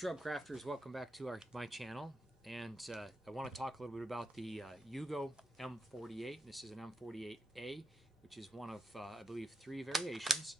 Shrub Crafters, welcome back to my channel, and I want to talk a little bit about the Yugo M48. This is an M48A, which is one of, I believe, 3 variations.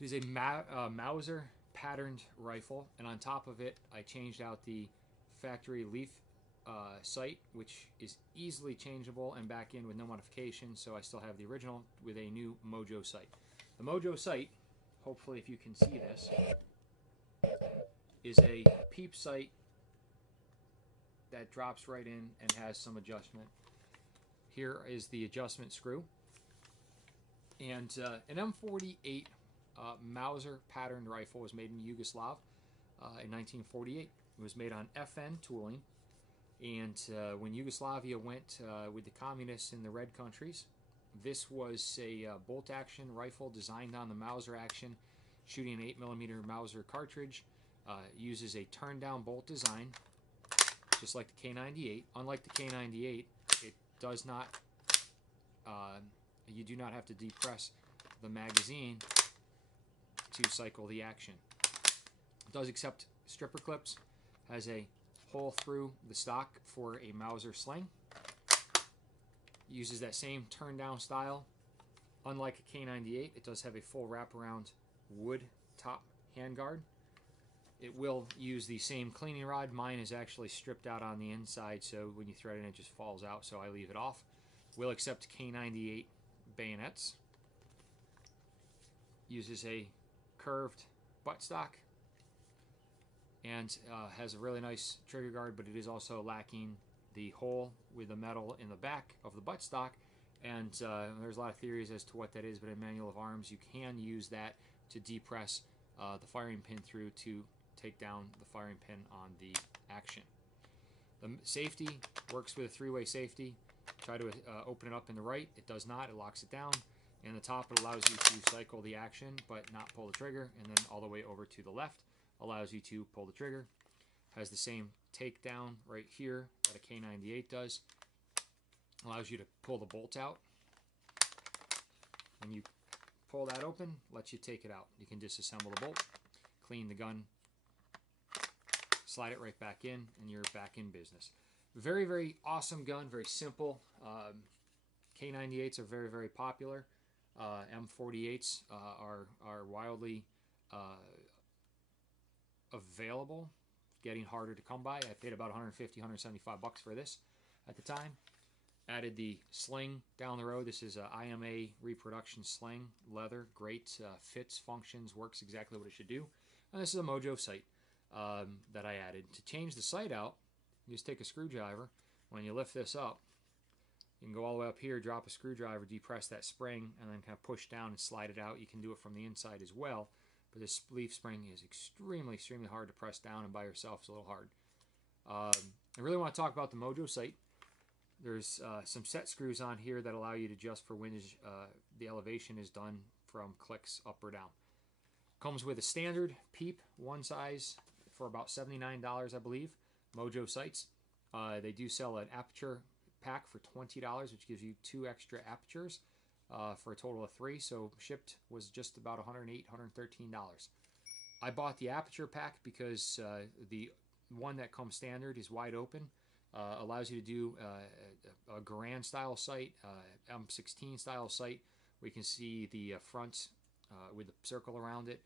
It is a Mauser patterned rifle, and on top of it, I changed out the factory leaf sight, which is easily changeable and back in with no modification, so I still have the original with a new Mojo sight. The Mojo sight, hopefully if you can see this, is a peep sight that drops right in and has some adjustment. Here is the adjustment screw. And an M48 Mauser patterned rifle was made in Yugoslavia in 1948. It was made on FN tooling. And when Yugoslavia went with the communists in the red countries, this was a bolt-action rifle designed on the Mauser action, shooting an 8mm Mauser cartridge. Uses a turn-down bolt design, just like the K98. Unlike the K98, it does not, you do not have to depress the magazine to cycle the action. It does accept stripper clips, has a hole through the stock for a Mauser sling. Uses that same turn-down style. Unlike a K98, it does have a full wraparound wood top handguard. It will use the same cleaning rod. Mine is actually stripped out on the inside, so when you thread it, it just falls out, so I leave it off. Will accept K98 bayonets. Uses a curved buttstock and has a really nice trigger guard, but it is also lacking the hole with the metal in the back of the buttstock. And there's a lot of theories as to what that is, but in Manual of Arms, you can use that to depress the firing pin through to take down the firing pin on the action. The safety works with a 3-way safety. Try to open it up in the right. It does not. It locks it down. And the top, it allows you to cycle the action but not pull the trigger. And then all the way over to the left allows you to pull the trigger. Has the same takedown right here that a K98 does. Allows you to pull the bolt out. When you pull that open, lets you take it out. You can disassemble the bolt, clean the gun, slide it right back in, and you're back in business. Very, very awesome gun, very simple. K98s are very, very popular. M48s are wildly available, getting harder to come by. I paid about 150, 175 bucks for this at the time. Added the sling down the road. This is a IMA reproduction sling, leather, great, fits, functions, works exactly what it should do. And this is a Mojo sight that I added. To change the sight out, you just take a screwdriver. When you lift this up, you can go all the way up here, drop a screwdriver, depress that spring, and then kind of push down and slide it out. You can do it from the inside as well, but this leaf spring is extremely, extremely hard to press down, and by yourself it's a little hard. I really want to talk about the Mojo sight. There's some set screws on here that allow you to adjust for when the elevation is done from clicks up or down. Comes with a standard PEEP, one size, for about $79, I believe. Mojo sights. They do sell an Aperture Pack for $20, which gives you 2 extra apertures for a total of 3. So shipped was just about $108, $113. I bought the Aperture Pack because the one that comes standard is wide open. Allows you to do a Garand style sight, M16 style sight, where you can see the front with the circle around it.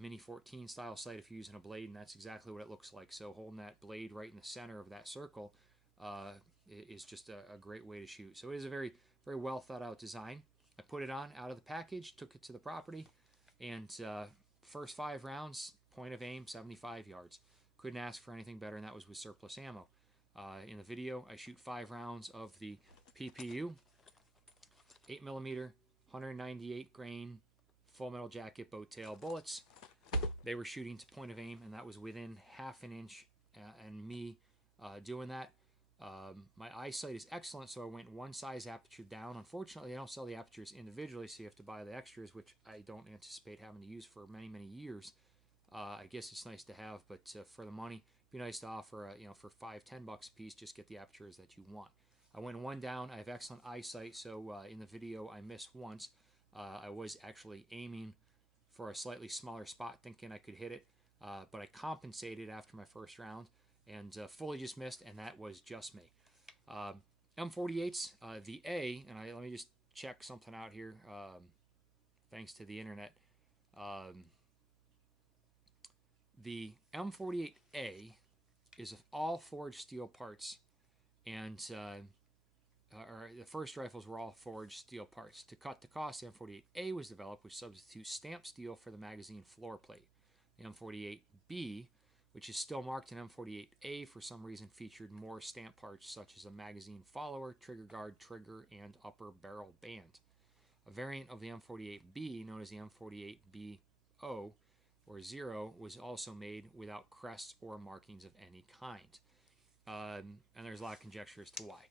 Mini 14 style sight if you're using a blade, and that's exactly what it looks like. So holding that blade right in the center of that circle is just a great way to shoot. So it is a very, very well thought out design. I put it on out of the package, took it to the property, and first 5 rounds, point of aim, 75 yards. Couldn't ask for anything better, and that was with surplus ammo. In the video, I shoot 5 rounds of the PPU, 8mm, 198 grain, full metal jacket, bow tail bullets. They were shooting to point of aim, and that was within ½ an inch, and me doing that. My eyesight is excellent, so I went 1 size aperture down. Unfortunately, they don't sell the apertures individually, so you have to buy the extras, which I don't anticipate having to use for many, many years. I guess it's nice to have, but for the money, it'd be nice to offer, for $5, $10 a piece, just get the apertures that you want. I went 1 down. I have excellent eyesight, so in the video I missed once. I was actually aiming for a slightly smaller spot, thinking I could hit it. but I compensated after my first round and fully just missed, and that was just me. M48s, the A, and let me just check something out here, thanks to the internet. The M48A is all forged steel parts, and the first rifles were all forged steel parts. To cut the cost, the M48A was developed, which substitutes stamped steel for the magazine floor plate. The M48B, which is still marked in M48A, for some reason featured more stamp parts such as a magazine follower, trigger guard, trigger, and upper barrel band. A variant of the M48B, known as the M48BO, or 0, was also made without crests or markings of any kind. And there's a lot of conjecture as to why.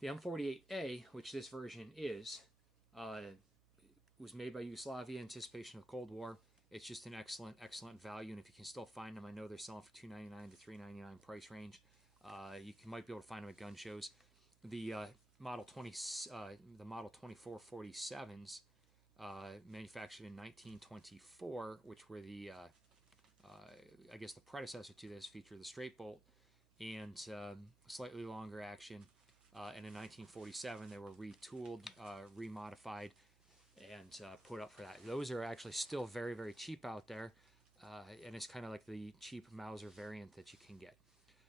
The M48A, which this version is, was made by Yugoslavia in anticipation of Cold War. It's just an excellent, excellent value, and if you can still find them, I know they're selling for $299 to $399 price range. Might be able to find them at gun shows. The Model 2447s, manufactured in 1924, which were the I guess the predecessor to this, feature the straight bolt and slightly longer action. And in 1947, they were retooled, remodified, and put up for that. Those are actually still very, very cheap out there, and it's kind of like the cheap Mauser variant that you can get.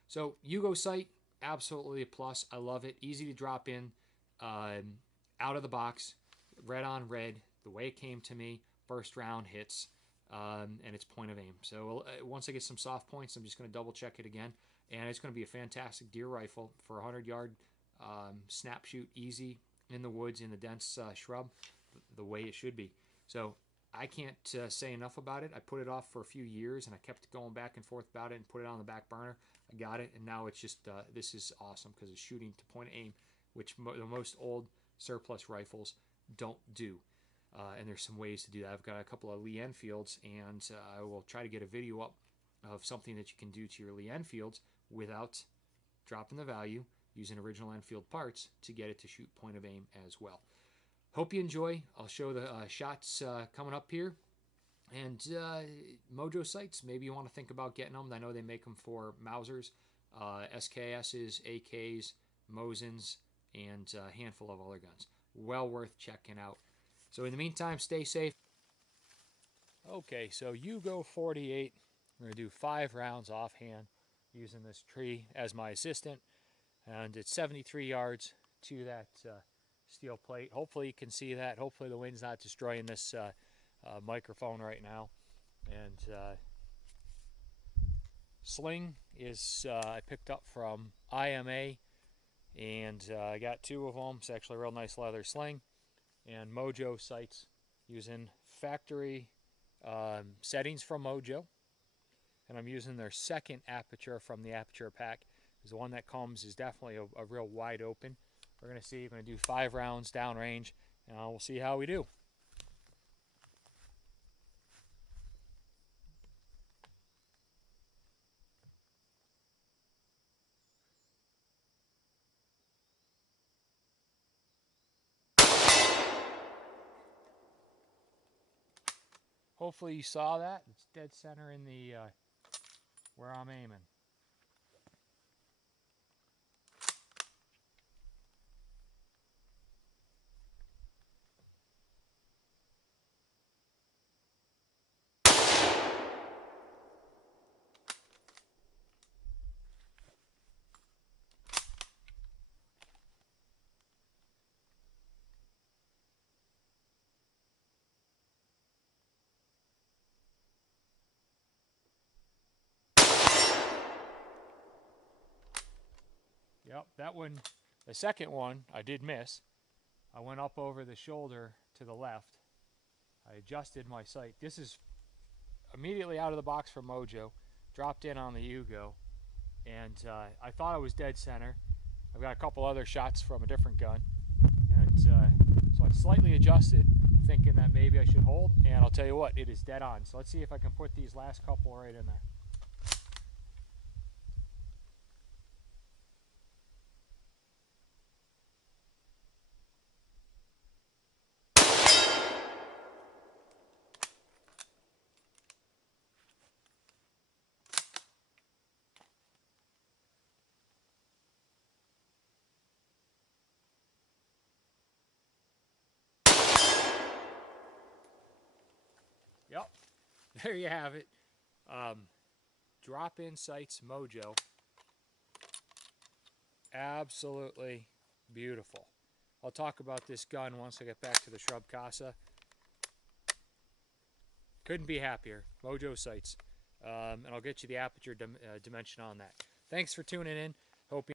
So yugo sight, absolutely a plus. I love it. Easy to drop in, out of the box, red on red, the way it came to me. First round hits, and it's point of aim. So once I get some soft points, I'm just going to double check it again, and it's going to be a fantastic deer rifle for a 100-yard snap shoot, easy in the woods, in the dense shrub, the way it should be. So I can't say enough about it. I put it off for a few years, and I kept going back and forth about it and put it on the back burner. I got it, and now it's just, this is awesome because it's shooting to point aim, which the most old surplus rifles don't do. And there's some ways to do that. I've got a couple of Lee Enfields, and I will try to get a video up of something that you can do to your Lee Enfields without dropping the value, using original Enfield parts to get it to shoot point of aim as well. Hope you enjoy. I'll show the shots coming up here. And Mojo sights, maybe you want to think about getting them. I know they make them for Mausers, SKSs, AKs, Mosins, and a handful of other guns. Well worth checking out. So in the meantime, stay safe. Okay, so Yugo 48. We're going to do 5 rounds offhand using this tree as my assistant. And it's 73 yards to that steel plate. Hopefully you can see that. Hopefully the wind's not destroying this microphone right now. And sling is I picked up from IMA, and I got 2 of them. It's actually a real nice leather sling. And Mojo sights using factory settings from Mojo. And I'm using their second aperture from the Aperture Pack. The one that comes is definitely a real wide open. We're going to see. We're going to do 5 rounds downrange, and we'll see how we do. Hopefully you saw that. It's dead center in the where I'm aiming. Yep, that one, the second one, I did miss. I went up over the shoulder to the left. I adjusted my sight. This is immediately out of the box from Mojo. Dropped in on the Yugo, and I thought I was dead center. I've got a couple other shots from a different gun, and so I slightly adjusted, thinking that maybe I should hold, and I'll tell you what, it is dead on. So let's see if I can put these last couple right in there. there you have it. Drop-in sights Mojo. Absolutely beautiful. I'll talk about this gun once I get back to the shrub casa. Couldn't be happier. Mojo sights. And I'll get you the aperture dimension on that. Thanks for tuning in.